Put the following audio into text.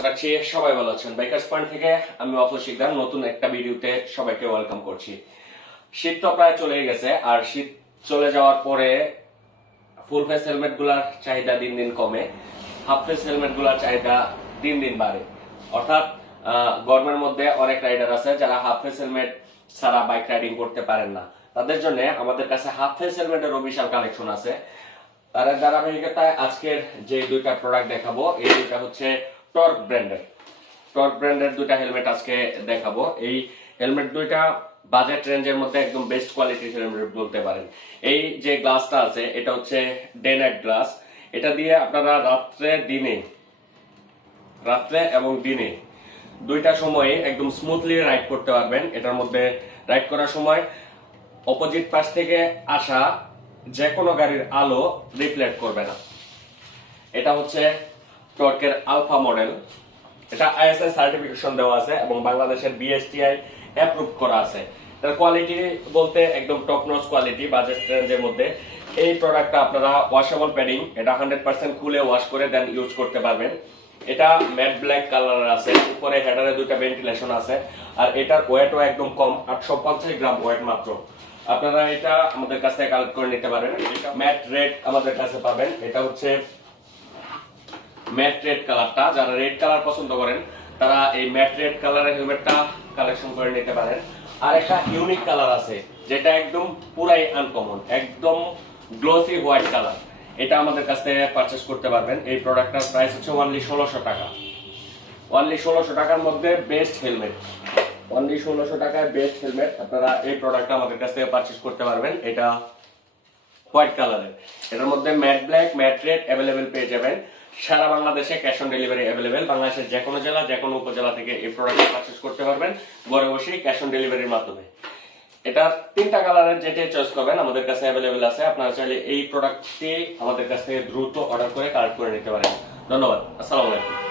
আশা রাখছি সবাই ভালো আছেন। বাইকার্স পয়েন্ট থেকে আমি অফর শিকদার নতুন একটা ভিডিওতে সবাইকে ওয়েলকাম করছি। শীত তো প্রায় চলে গেছে, আর শীত চলে যাওয়ার পরে ফুল ফেস হেলমেট গুলার চাহিদা দিন দিন কমে, হাফ ফেস হেলমেট গুলার চাহিদা দিন দিন বাড়ে। অর্থাৎ গরমের মধ্যে অনেক রাইডার আছে যারা হাফ ফেস হেলমেট ছাড়া বাইক রাইডিং করতে পারেন না। তাদের জন্য আমাদের কাছে হাফ ফেস হেলমেটের বিশাল কালেকশন আছে। তার ধারাবাহিকতায় আজকের যে দুইটা প্রোডাক্ট দেখাবো, এই দুইটা হচ্ছে টর্ক ব্র্যান্ডের দুইটা হেলমেট আজকে দেখাবো। এই হেলমেট দুইটা বাজেট রেঞ্জের মধ্যে একদম বেস্ট কোয়ালিটির হেলমেট বলতে পারেন। এই যে গ্লাসটা আছে এটা হচ্ছে ডে নাইট গ্লাস। এটা দিয়ে আপনারা রাত্রে এবং দিনে দুইটা সময়ে একদম স্মুথলি রাইড করতে পারবেন। এটার মধ্যে রাইড করার সময় অপোজিট পাশ থেকে আসা যে কোনো গাড়ির আলো রিফ্লেক্ট করবে না। এটা হচ্ছে টর্কের আলফা মডেল। এটা আইএসআই সার্টিফিকেশন দেওয়া আছে এবং বাংলাদেশের বিএসটিআই অ্যাপ্রুভ করা আছে। এর কোয়ালিটি বলতে একদম টপ নচ কোয়ালিটি বাজেট রেঞ্জের মধ্যে। এই প্রোডাক্টটা আপনারা ওয়াশেবল প্যাডিং, এটা 100% খুলে ওয়াশ করে দেন ইউজ করতে পারবেন। এটা ম্যাট ব্ল্যাক কালারের আছে, উপরে হেডারে দুইটা ভেন্টিলেশন আছে, আর এটার ওয়েটও একদম কম, 850 গ্রাম ওয়েট মাত্র। আপনারা এটা আমাদের কাছ থেকে কালেক্ট করে নিতে পারেন। এটা ম্যাট রেড আমাদের কাছে পাবেন। এটা হচ্ছে ম্যাট রেড কালারটা, যারা রেড কালার পছন্দ করেন তারা এই ম্যাট রেড কালারের হেলমেটটা কালেকশন করে নিতে পারেন। আর একটা ইউনিক কালার আছে যেটা একদম পুরাই আনকমন, একদম গ্লোসি হোয়াইট কালার। এটা আমাদের কাছ থেকে পারচেজ করতে পারবেন। এই প্রোডাক্টটার প্রাইস হচ্ছে অনলি 1600 টাকা। অনলি 1600 টাকার মধ্যে বেস্ট হেলমেট, অনলি 1600 টাকায় বেস্ট হেলমেট। আপনারা এই প্রোডাক্টটা আমাদের কাছ থেকে পারচেজ করতে পারবেন। এটা হোয়াইট কালারের, এটার মধ্যে matte black, matte red available পেয়ে যাবেন। সারা বাংলাদেশে ক্যাশ অন ডেলিভারি অ্যাভেলেবেল। বাংলাদেশের যে কোনো জেলা, যে কোনো উপজেলা থেকে এই প্রোডাক্ট পারচেজ করতে পারবেন ঘরে বসেই ক্যাশ অন ডেলিভারির মাধ্যমে। এটা তিনটা কালারের যেটা চয়েস করবেন আমাদের কাছে অ্যাভেলেবেল আছে। আপনারা চাইলে এই প্রোডাক্টটি আমাদের কাছ থেকে দ্রুত অর্ডার করে কালেক্ট করে নিতে পারেন। ধন্যবাদ, আসসালামু আলাইকুম।